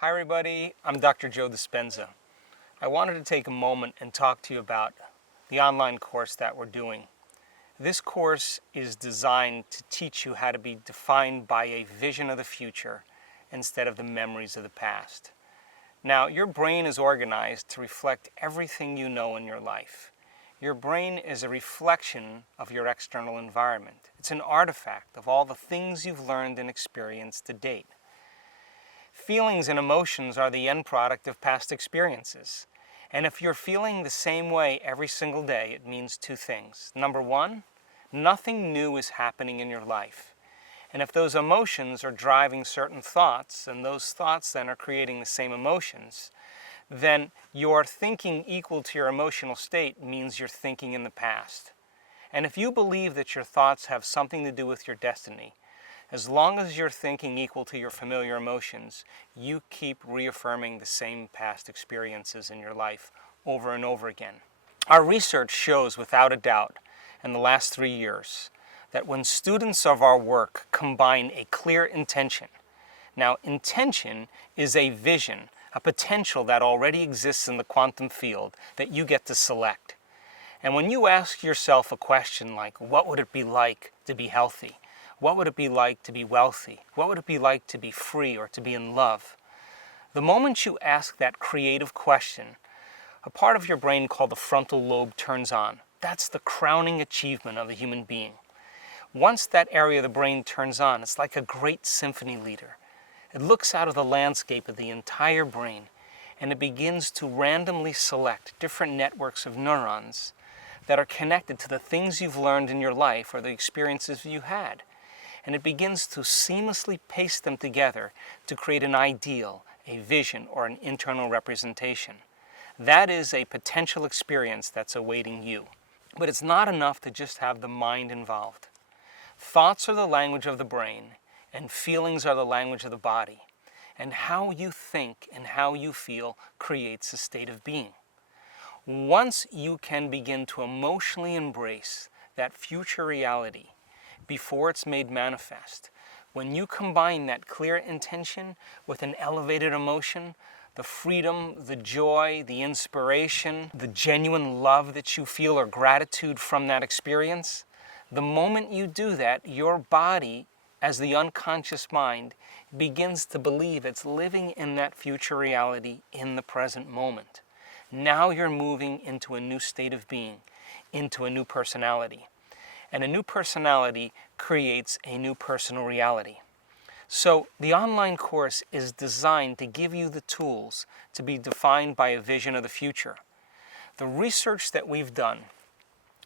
Hi everybody, I'm Dr. Joe Dispenza. I wanted to take a moment and talk to you about the online course that we're doing. This course is designed to teach you how to be defined by a vision of the future instead of the memories of the past. Now, your brain is organized to reflect everything you know in your life. Your brain is a reflection of your external environment. It's an artifact of all the things you've learned and experienced to date. Feelings and emotions are the end product of past experiences. And if you're feeling the same way every single day, it means two things. Number one, nothing new is happening in your life. And if those emotions are driving certain thoughts, and those thoughts then are creating the same emotions, then your thinking equal to your emotional state means you're thinking in the past. And if you believe that your thoughts have something to do with your destiny, as long as you're thinking equal to your familiar emotions, you keep reaffirming the same past experiences in your life over and over again. Our research shows without a doubt in the last 3 years that when students of our work combine a clear intention, now intention is a vision, a potential that already exists in the quantum field that you get to select. And when you ask yourself a question like, what would it be like to be healthy? What would it be like to be wealthy? What would it be like to be free or to be in love? The moment you ask that creative question, a part of your brain called the frontal lobe turns on. That's the crowning achievement of a human being. Once that area of the brain turns on, it's like a great symphony leader. It looks out of the landscape of the entire brain, and it begins to randomly select different networks of neurons that are connected to the things you've learned in your life or the experiences you had. And it begins to seamlessly paste them together to create an ideal, a vision, or an internal representation. That is a potential experience that's awaiting you. But it's not enough to just have the mind involved. Thoughts are the language of the brain, and feelings are the language of the body. And how you think and how you feel creates a state of being. Once you can begin to emotionally embrace that future reality before it's made manifest, when you combine that clear intention with an elevated emotion, the freedom, the joy, the inspiration, the genuine love that you feel or gratitude from that experience, the moment you do that, your body, as the unconscious mind, begins to believe it's living in that future reality in the present moment. Now you're moving into a new state of being, into a new personality. And a new personality creates a new personal reality. So the online course is designed to give you the tools to be defined by a vision of the future. The research that we've done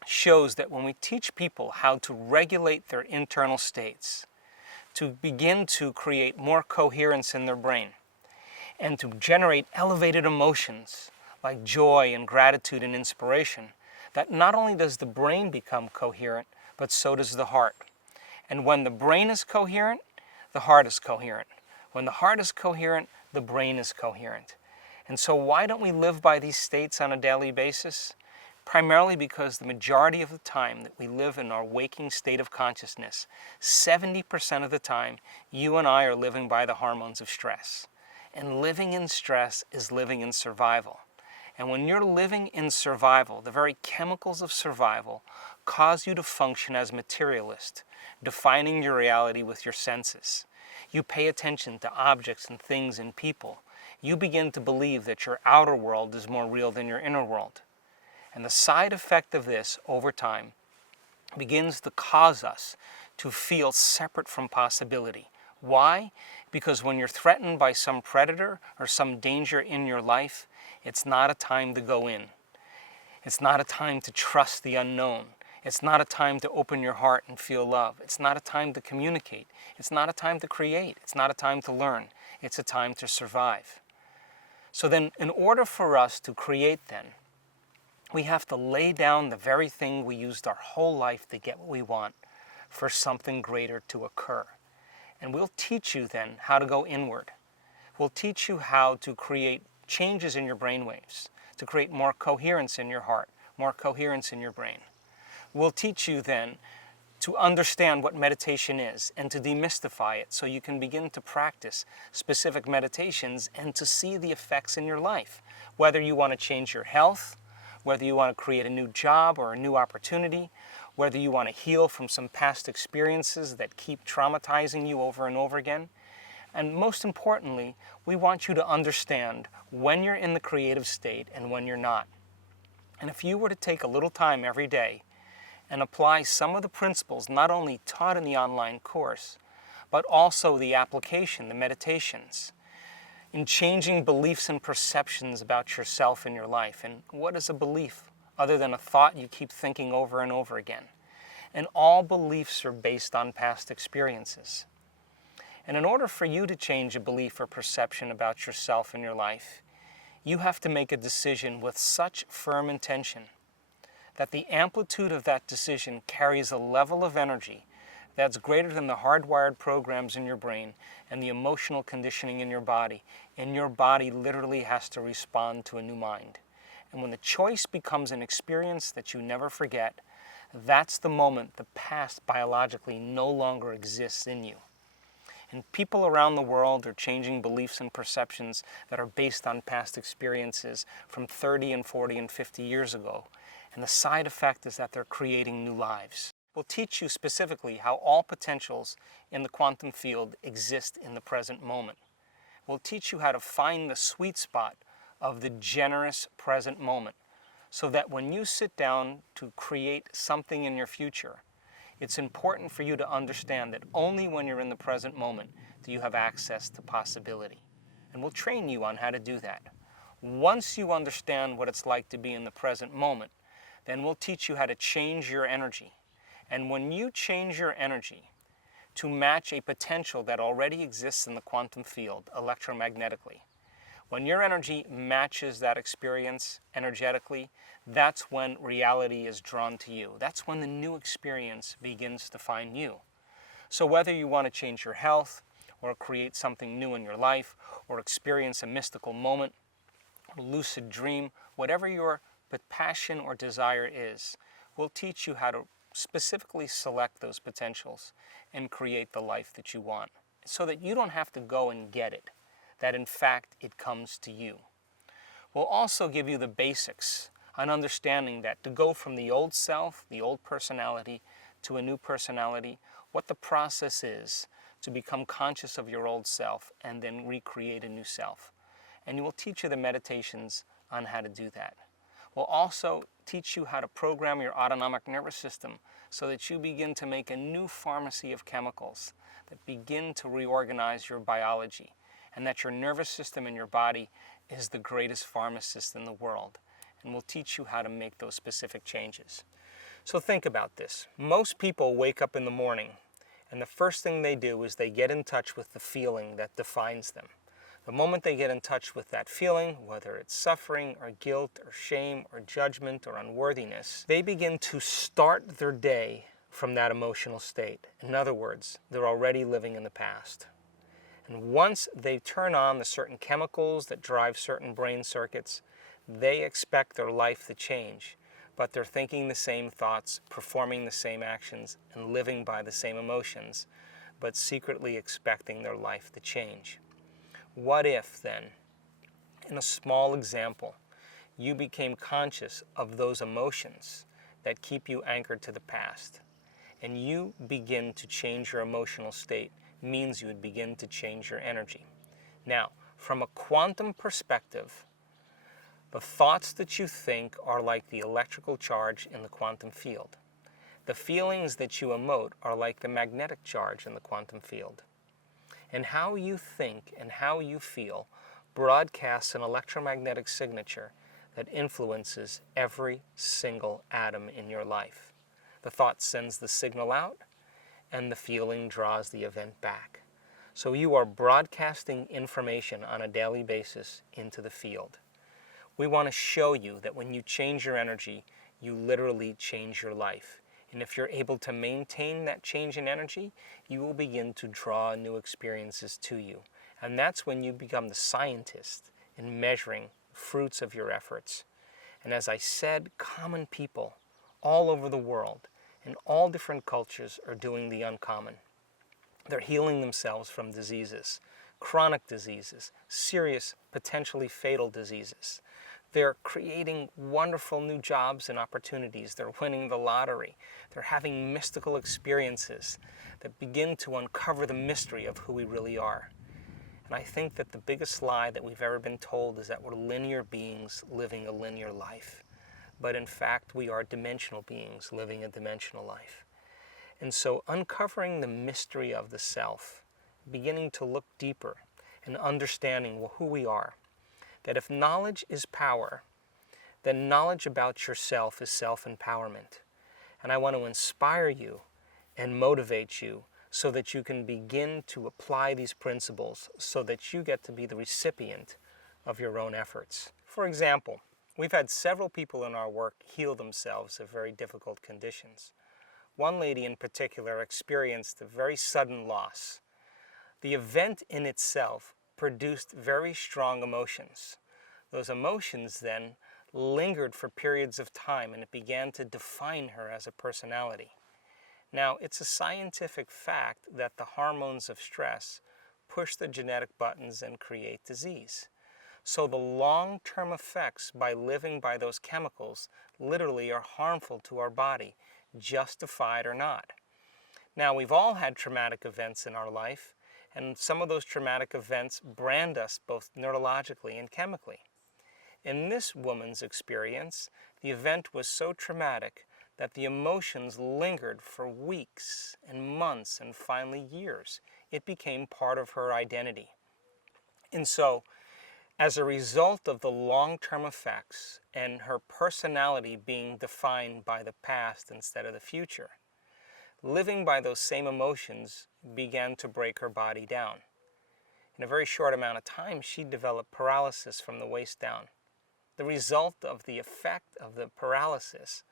shows that when we teach people how to regulate their internal states, to begin to create more coherence in their brain, and to generate elevated emotions like joy and gratitude and inspiration, that not only does the brain become coherent, but so does the heart. And when the brain is coherent, the heart is coherent. When the heart is coherent, the brain is coherent. And so why don't we live by these states on a daily basis? Primarily because the majority of the time that we live in our waking state of consciousness, 70% of the time, you and I are living by the hormones of stress. And living in stress is living in survival. And when you're living in survival, the very chemicals of survival cause you to function as materialist, defining your reality with your senses. You pay attention to objects and things and people. You begin to believe that your outer world is more real than your inner world. And the side effect of this, over time, begins to cause us to feel separate from possibility. Why? Because when you're threatened by some predator or some danger in your life, it's not a time to go in. It's not a time to trust the unknown. It's not a time to open your heart and feel love. It's not a time to communicate. It's not a time to create. It's not a time to learn. It's a time to survive. So then, in order for us to create then, we have to lay down the very thing we used our whole life to get what we want for something greater to occur. And we'll teach you then how to go inward. We'll teach you how to create changes in your brainwaves, to create more coherence in your heart, more coherence in your brain. We'll teach you then to understand what meditation is and to demystify it so you can begin to practice specific meditations and to see the effects in your life. Whether you want to change your health, whether you want to create a new job or a new opportunity, whether you want to heal from some past experiences that keep traumatizing you over and over again. And most importantly, we want you to understand when you're in the creative state and when you're not. And if you were to take a little time every day and apply some of the principles not only taught in the online course, but also the application, the meditations, in changing beliefs and perceptions about yourself and your life. And what is a belief other than a thought you keep thinking over and over again? And all beliefs are based on past experiences. And in order for you to change a belief or perception about yourself and your life, you have to make a decision with such firm intention that the amplitude of that decision carries a level of energy that's greater than the hardwired programs in your brain and the emotional conditioning in your body. And your body literally has to respond to a new mind. And when the choice becomes an experience that you never forget, that's the moment the past biologically no longer exists in you. And people around the world are changing beliefs and perceptions that are based on past experiences from 30 and 40 and 50 years ago. And the side effect is that they're creating new lives. We'll teach you specifically how all potentials in the quantum field exist in the present moment. We'll teach you how to find the sweet spot of the generous present moment so that when you sit down to create something in your future, it's important for you to understand that only when you're in the present moment do you have access to possibility. And we'll train you on how to do that. Once you understand what it's like to be in the present moment, then we'll teach you how to change your energy. And when you change your energy to match a potential that already exists in the quantum field electromagnetically, when your energy matches that experience energetically, that's when reality is drawn to you. That's when the new experience begins to find you. So whether you want to change your health, or create something new in your life, or experience a mystical moment, or lucid dream, whatever your passion or desire is, we'll teach you how to specifically select those potentials and create the life that you want, so that you don't have to go and get it, that in fact it comes to you. We'll also give you the basics on understanding that to go from the old self, the old personality, to a new personality, what the process is to become conscious of your old self and then recreate a new self. And we will teach you the meditations on how to do that. We'll also teach you how to program your autonomic nervous system so that you begin to make a new pharmacy of chemicals that begin to reorganize your biology, and that your nervous system in your body is the greatest pharmacist in the world. And we'll teach you how to make those specific changes. So think about this. Most people wake up in the morning, and the first thing they do is they get in touch with the feeling that defines them. The moment they get in touch with that feeling, whether it's suffering or guilt or shame or judgment or unworthiness, they begin to start their day from that emotional state. In other words, they're already living in the past. And once they turn on the certain chemicals that drive certain brain circuits, they expect their life to change. But they're thinking the same thoughts, performing the same actions, and living by the same emotions, but secretly expecting their life to change. What if, then, in a small example, you became conscious of those emotions that keep you anchored to the past, and you begin to change your emotional state? Means you would begin to change your energy. Now, from a quantum perspective, the thoughts that you think are like the electrical charge in the quantum field. The feelings that you emote are like the magnetic charge in the quantum field. And how you think and how you feel broadcasts an electromagnetic signature that influences every single atom in your life. The thought sends the signal out, and the feeling draws the event back. So you are broadcasting information on a daily basis into the field. We want to show you that when you change your energy, you literally change your life. And if you're able to maintain that change in energy, you will begin to draw new experiences to you. And that's when you become the scientist in measuring fruits of your efforts. And as I said, common people all over the world and all different cultures are doing the uncommon. They're healing themselves from diseases, chronic diseases, serious, potentially fatal diseases. They're creating wonderful new jobs and opportunities. They're winning the lottery. They're having mystical experiences that begin to uncover the mystery of who we really are. And I think that the biggest lie that we've ever been told is that we're linear beings living a linear life. But in fact, we are dimensional beings living a dimensional life. And so uncovering the mystery of the self, beginning to look deeper and understanding who we are, that if knowledge is power, then knowledge about yourself is self-empowerment. And I want to inspire you and motivate you so that you can begin to apply these principles so that you get to be the recipient of your own efforts. For example, we've had several people in our work heal themselves of very difficult conditions. One lady in particular experienced a very sudden loss. The event in itself produced very strong emotions. Those emotions then lingered for periods of time, and it began to define her as a personality. Now, it's a scientific fact that the hormones of stress push the genetic buttons and create disease. So the long-term effects by living by those chemicals literally are harmful to our body, justified or not. Now, we've all had traumatic events in our life, and some of those traumatic events brand us both neurologically and chemically. In this woman's experience, the event was so traumatic that the emotions lingered for weeks and months and finally years. It became part of her identity. And so, as a result of the long-term effects and her personality being defined by the past instead of the future, living by those same emotions began to break her body down. In a very short amount of time, she developed paralysis from the waist down. The result of the effect of the paralysis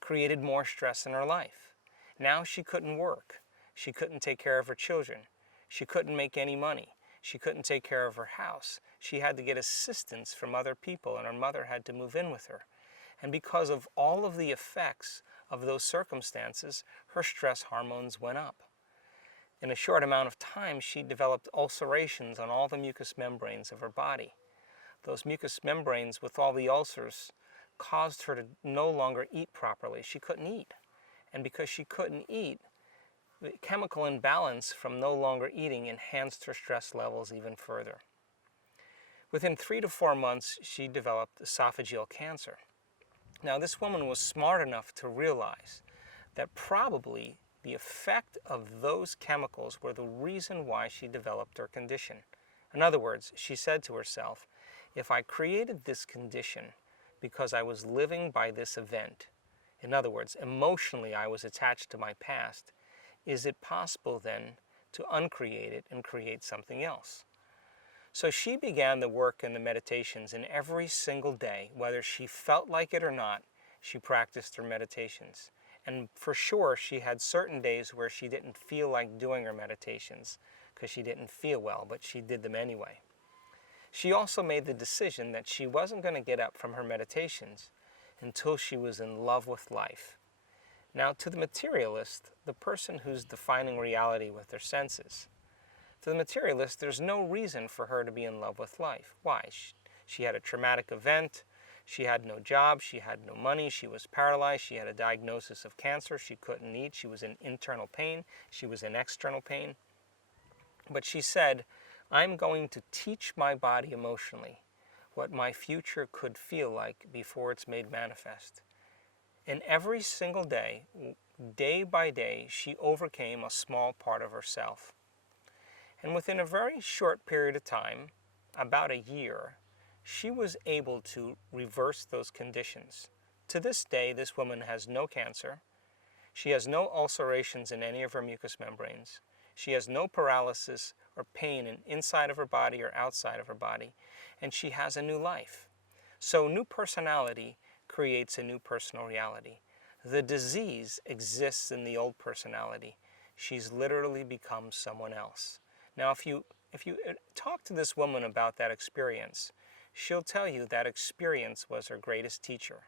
created more stress in her life. Now she couldn't work. She couldn't take care of her children. She couldn't make any money. She couldn't take care of her house. She had to get assistance from other people, and her mother had to move in with her. And because of all of the effects of those circumstances, her stress hormones went up. In a short amount of time, she developed ulcerations on all the mucous membranes of her body. Those mucous membranes with all the ulcers caused her to no longer eat properly. She couldn't eat. And because she couldn't eat, the chemical imbalance from no longer eating enhanced her stress levels even further. Within 3 to 4 months, she developed esophageal cancer. Now, this woman was smart enough to realize that probably the effect of those chemicals were the reason why she developed her condition. In other words, she said to herself, if I created this condition because I was living by this event, in other words, emotionally I was attached to my past, is it possible then to uncreate it and create something else? So she began the work and the meditations, and every single day, whether she felt like it or not, she practiced her meditations. And for sure, she had certain days where she didn't feel like doing her meditations because she didn't feel well, but she did them anyway. She also made the decision that she wasn't going to get up from her meditations until she was in love with life. Now, to the materialist, the person who's defining reality with their senses, to the materialist, there's no reason for her to be in love with life. Why? She had a traumatic event, she had no job, she had no money, she was paralyzed, she had a diagnosis of cancer, she couldn't eat, she was in internal pain, she was in external pain. But she said, I'm going to teach my body emotionally what my future could feel like before it's made manifest. And every single day, day by day, she overcame a small part of herself. And within a very short period of time, about a year, she was able to reverse those conditions. To this day, this woman has no cancer. She has no ulcerations in any of her mucous membranes. She has no paralysis or pain inside of her body or outside of her body. And she has a new life. So new personality creates a new personal reality. The disease exists in the old personality. She's literally become someone else. Now, if you talk to this woman about that experience, she'll tell you that experience was her greatest teacher.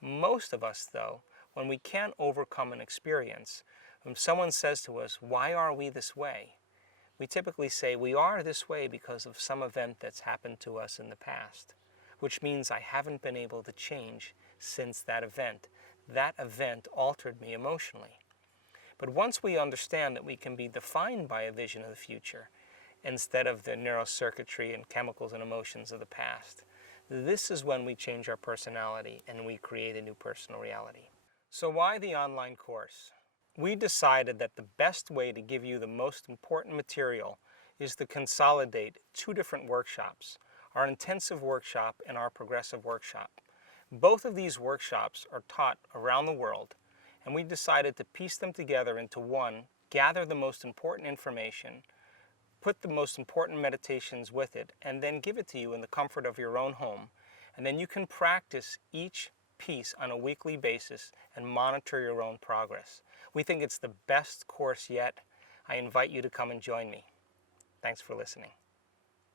Most of us, though, when we can't overcome an experience, when someone says to us, "Why are we this way?" we typically say, "We are this way because of some event that's happened to us in the past," which means I haven't been able to change since that event. That event altered me emotionally. But once we understand that we can be defined by a vision of the future, instead of the neurocircuitry and chemicals and emotions of the past, this is when we change our personality and we create a new personal reality. So why the online course? We decided that the best way to give you the most important material is to consolidate two different workshops, our intensive workshop and our progressive workshop. Both of these workshops are taught around the world, and we decided to piece them together into one, gather the most important information, put the most important meditations with it, and then give it to you in the comfort of your own home. And then you can practice each piece on a weekly basis and monitor your own progress. We think it's the best course yet. I invite you to come and join me. Thanks for listening.